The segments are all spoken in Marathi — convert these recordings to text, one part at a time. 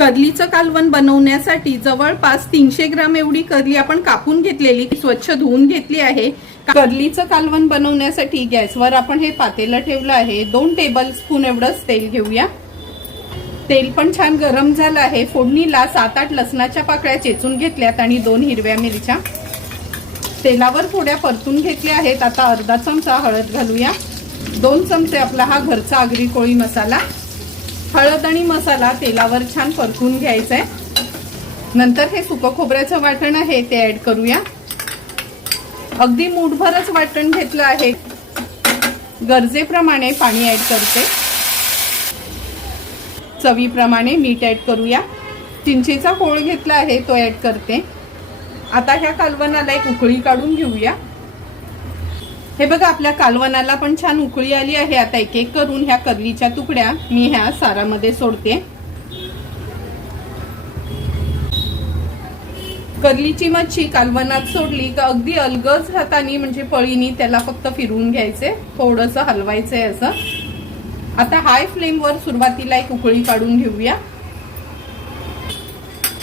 कारलीचं कालवण बनवण्यासाठी जवळपास 300 ग्राम एवढी कारली आपण कापून घेतलेली, स्वच्छ धुवून घेतली आहे। कारलीचं कालवण बनवण्यासाठी गॅसवर आपण हे पातेलं ठेवलं आहे। 2 टेबलस्पून एवढंच तेल घेऊया। तेल पण छान गरम झालं आहे। फोडणीला 7-8 लसणाच्या पाकळ्या चेचून घेतल्यात आणि 2 हिरव्या मिरच्या तेलावर थोड्या परतून घेतल्या आहेत। आता अर्धा चमचा हळद घालूया। 2 चमचे आपला हा घरचा आगरी कोळी मसाला। हळद आणि मसाला तेलावर छान परतून घ्यायचा आहे। नंतर हे सुकं खोबऱ्याचं वाटण आहे ते ऍड करूया। अगदी मूठभरच वाटण घेतलं आहे। गरजेप्रमाणे पाणी ऍड करते। चवीप्रमाणे मीठ ऍड करूया। चिंचेचा कोळ घेतला आहे तो ऍड करते। आता ह्या कालवणाला एक उकळी काढून घेऊया। हे बघा आपल्या कालवणाला पण छान उकळी आली आहे। आता एक एक करून ह्या कारलीच्या तुकड्या मी ह्या सारामध्ये सोडते। कारलीची मच्छी कालवणात सोडली का अगदी अलगद हाताने म्हणजे पळीनी त्याला फक्त फिरवून घ्यायचे, थोडंसं हलवायचंय असं। आता हाय फ्लेमवर सुरुवातीला एक उकळी काढून घेऊया।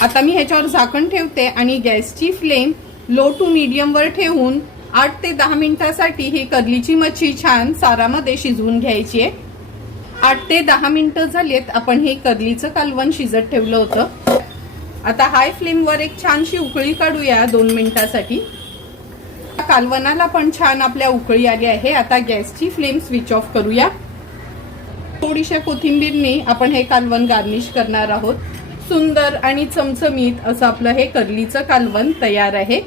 आता मी ह्याच्यावर झाकण ठेवते आणि गॅसची फ्लेम लो टू मीडियम वर ठेवून 8 ते 10 मिनिटांसाठी ही कारलीची मच्छी छान सारामध्ये शिजवून घ्यायची आहे। 8 ते 10 मिनिटं झालीत आपण हे कारलीचं कालवण शिजत ठेवलं होतं। आता हाय फ्लेमवर एक छानशी उकळी काढूया 2 मिनिटांसाठी। कालवणाला पण छान आपल्या उकळी आली आहे। आता गॅसची फ्लेम स्विच ऑफ करूया। थोडीशा कोथिंबीरने आपण हे कालवण गार्निश करणार आहोत। सुंदर आणि चमचमीत असं आपलं हे कारलीचं कालवण तयार आहे।